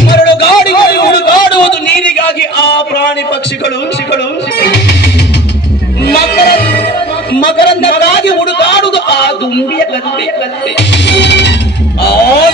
ಮರಳು ಗಾಡಿಗಳು ಹುಡುಗಾಡುವುದು ನೀರಿಗಾಗಿ ಆ ಪ್ರಾಣಿ ಪಕ್ಷಿಗಳು ಪಕ್ಷಿಗಳು. ಮಕರ, ಮಕರಂದಕ್ಕಾಗಿ ಹುಡುಗಾಡುವುದು ಆ ದುಂಬಿಯ ಗತ್ತೆ ಗತ್ತೆ ಆದರೆ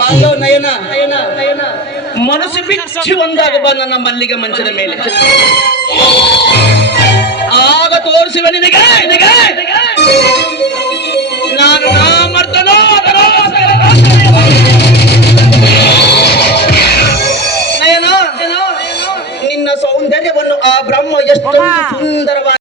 ಪಾಂಡವ ನಯನ ಮನಸ್ಸು ಬಿಚ್ಚಿ ಒಂದಾಗ ಬಂದ ಮಲ್ಲಿಗೆ ಮಂಚದ ಮೇಲೆ. ಆಗ ತೋರಿಸುವ ನಿನಗೆ ನಾನು ನಯನ, ನಿನ್ನ ಸೌಂದರ್ಯವನ್ನು ಆ ಬ್ರಹ್ಮ ಎಷ್ಟು ಸುಂದರವಾಗಿ